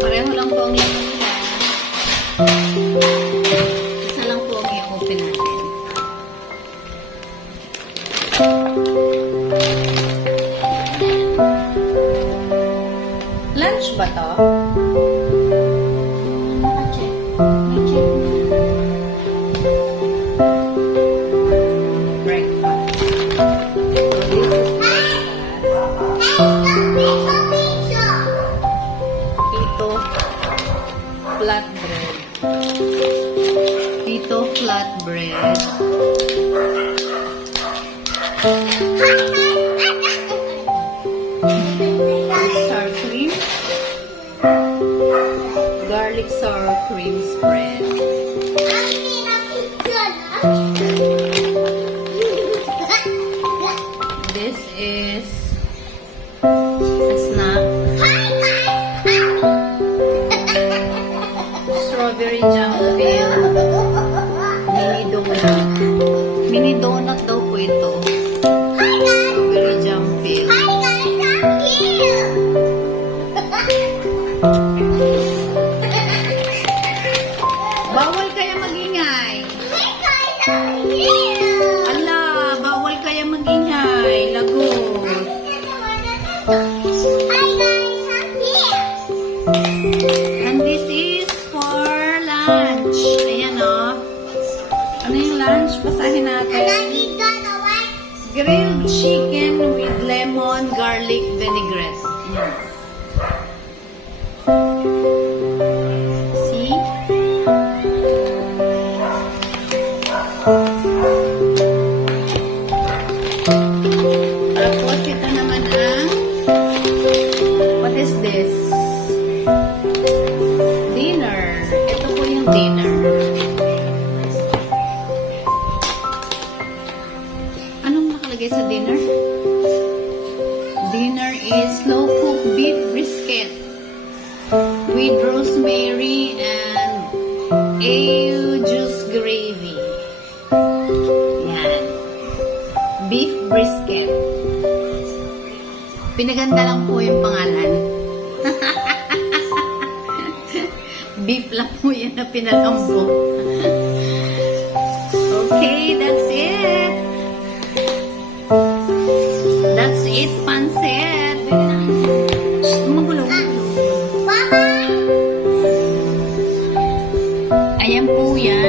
Pareho lang po ang laman nila. Isa lang po ang i-open natin. Lunch ba to? Naka-check. May check na. Breakfast. So, this is breakfast. Ito, flatbread. Sour cream. Garlic sour cream spread. This is a snack. Strawberry jam filled mini donut. Mini donut daw po ito. Strawberry jam filled. Bawal kaya magingay. Ala, bawal kaya magingay. Lagot. And this is for lunch. Ayan o. Ano yung lunch? Basahin natin. Grilled chicken with lemon garlic vinaigrette. Ayan. See? Tapos ito naman ang what is this? Dinner. Ito po yung dinner. Anong nakalagay sa dinner? Dinner is slow-cooked beef brisket with rosemary and ale juice gravy. Yan. Beef brisket. Pinaganda lang po yung pangalan. Beef lang po yan na pinalambok. Okay, that's it. That's it, pansit. Magulo. Ayan po yan.